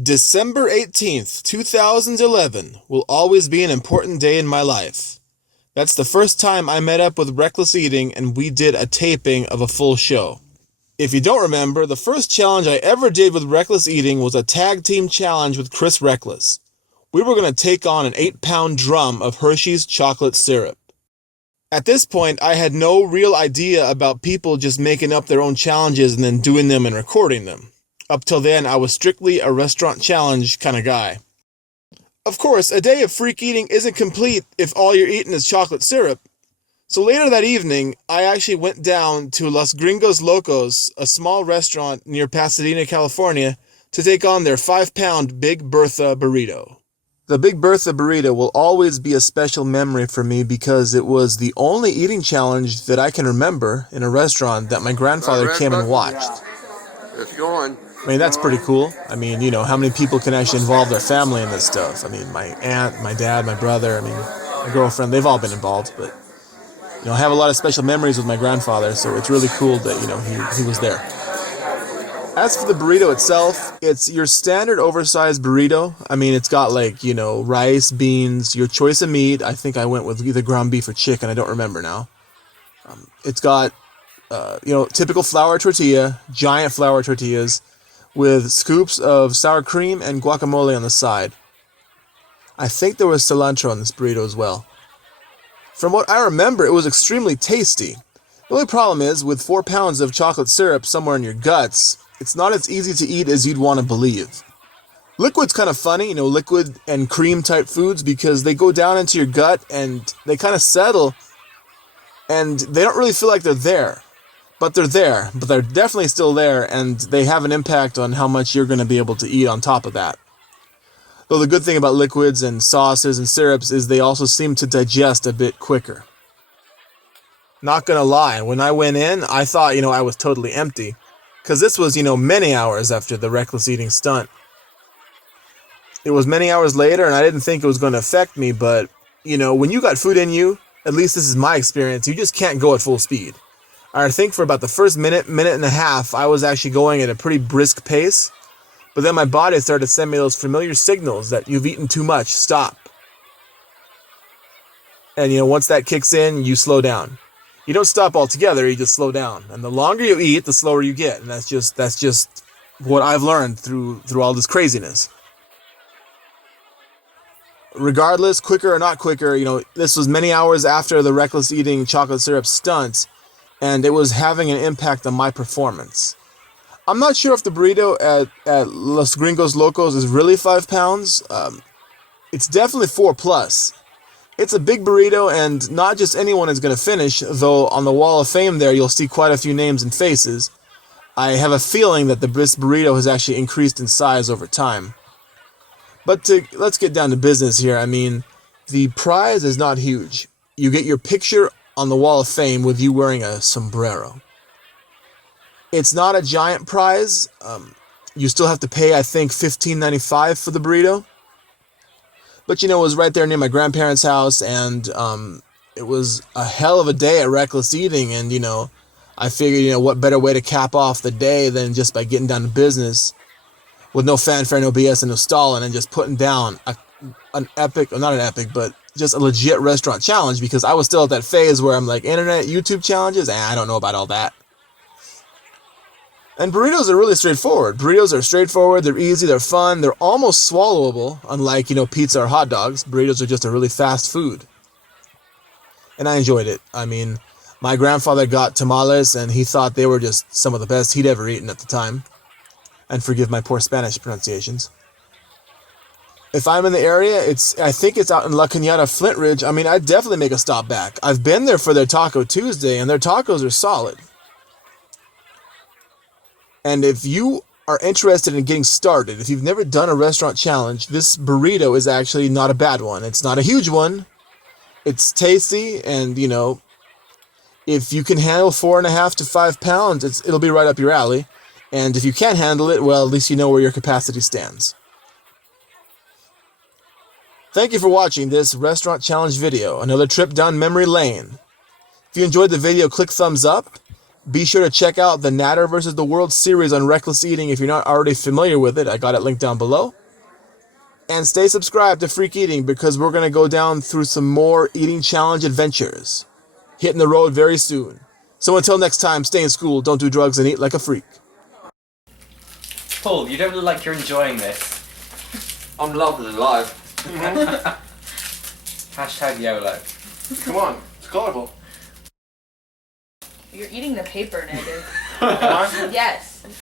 December 18th, 2011 will always be an important day in my life. That's the first time I met up with Wreckless Eating and we did a taping of a full show. If you don't remember, the first challenge I ever did with Wreckless Eating was a tag team challenge with Chris Reckless. We were going to take on an 8-pound drum of Hersheys chocolate syrup. At this point, I had no real idea about people just making up their own challenges and then doing them and recording them. Up till then, I was strictly a restaurant challenge kind of guy. Of course, a day of freak eating isn't complete if all you're eating is chocolate syrup. So later that evening, I actually went down to Los Gringos Locos, a small restaurant near Pasadena, California, to take on their 5-pound Big Bertha Burrito. The Big Bertha Burrito will always be a special memory for me because it was the only eating challenge that I can remember in a restaurant that my grandfather came and watched. It's going. I mean, that's pretty cool. I mean, how many people can actually involve their family in this stuff? I mean, my aunt, my dad, my brother, my girlfriend, they've all been involved. But, I have a lot of special memories with my grandfather, so it's really cool that, he was there. As for the burrito itself, it's your standard oversized burrito. I mean, it's got rice, beans, your choice of meat. I think I went with either ground beef or chicken. I don't remember now. It's got, typical flour tortilla, giant flour tortillas, with scoops of sour cream and guacamole on the side. I think there was cilantro on this burrito as well. From what I remember, it was extremely tasty. The only problem is, with 4 pounds of chocolate syrup somewhere in your guts, it's not as easy to eat as you'd want to believe. Liquid's kind of funny, liquid and cream type foods, because they go down into your gut and they kind of settle, and they don't really feel like they're there. But they're there, but they're definitely still there, and they have an impact on how much you're going to be able to eat on top of that. Though the good thing about liquids and sauces and syrups is they also seem to digest a bit quicker. Not going to lie, when I went in, I thought, I was totally empty, because this was, many hours after the Wreckless Eating stunt. It was many hours later, and I didn't think it was going to affect me, but, when you got food in you, at least this is my experience, you just can't go at full speed. I think for about the first minute and a half, I was actually going at a pretty brisk pace. But then my body started to send me those familiar signals that you've eaten too much, stop. And once that kicks in, you slow down. You don't stop altogether, you just slow down. And the longer you eat, the slower you get. And that's just what I've learned through all this craziness. Regardless, quicker or not quicker, this was many hours after the Wreckless Eating chocolate syrup stunt. And it was having an impact on my performance. I'm not sure if the burrito at Los Gringos Locos is really 5 pounds. It's definitely 4 plus. It's a big burrito, and not just anyone is going to finish, though on the wall of fame there you'll see quite a few names and faces. I have a feeling that this burrito has actually increased in size over time. But let's get down to business here. I mean, the prize is not huge. You get your picture on the wall of fame with you wearing a sombrero. It's not a giant prize. You still have to pay, I think, $15.95 for the burrito. But it was right there near my grandparents' house, and it was a hell of a day at Wreckless Eating, and I figured, what better way to cap off the day than just by getting down to business with no fanfare, no BS, and no stalling, and just putting down an epic, or not an epic, but just a legit restaurant challenge, because I was still at that phase where I'm like, internet, YouTube challenges, I don't know about all that. And burritos are really straightforward. Burritos are straightforward, they're easy, they're fun, they're almost swallowable, unlike, pizza or hot dogs. Burritos are just a really fast food. And I enjoyed it. I mean, my grandfather got tamales, and he thought they were just some of the best he'd ever eaten at the time. And forgive my poor Spanish pronunciations. If I'm in the area, I think it's out in La Cañada, Flint Ridge. I mean, I'd definitely make a stop back. I've been there for their Taco Tuesday, and their tacos are solid. And if you are interested in getting started, if you've never done a restaurant challenge, this burrito is actually not a bad one. It's not a huge one. It's tasty, and, if you can handle 4.5 to 5 pounds, it'll be right up your alley. And if you can't handle it, well, at least you know where your capacity stands. Thank you for watching this restaurant challenge video, another trip down memory lane. If you enjoyed the video, click thumbs up. Be sure to check out the Natter vs. the World series on Wreckless Eating if you're not already familiar with it. I got it linked down below. And stay subscribed to Freak Eating because we're going to go down through some more eating challenge adventures. Hitting the road very soon. So until next time, stay in school, don't do drugs, and eat like a freak. Paul, you don't look like you're enjoying this. I'm loving it live. Hashtag YOLO. Come on, it's colourful. You're eating the paper, Ned. Am I? Yes.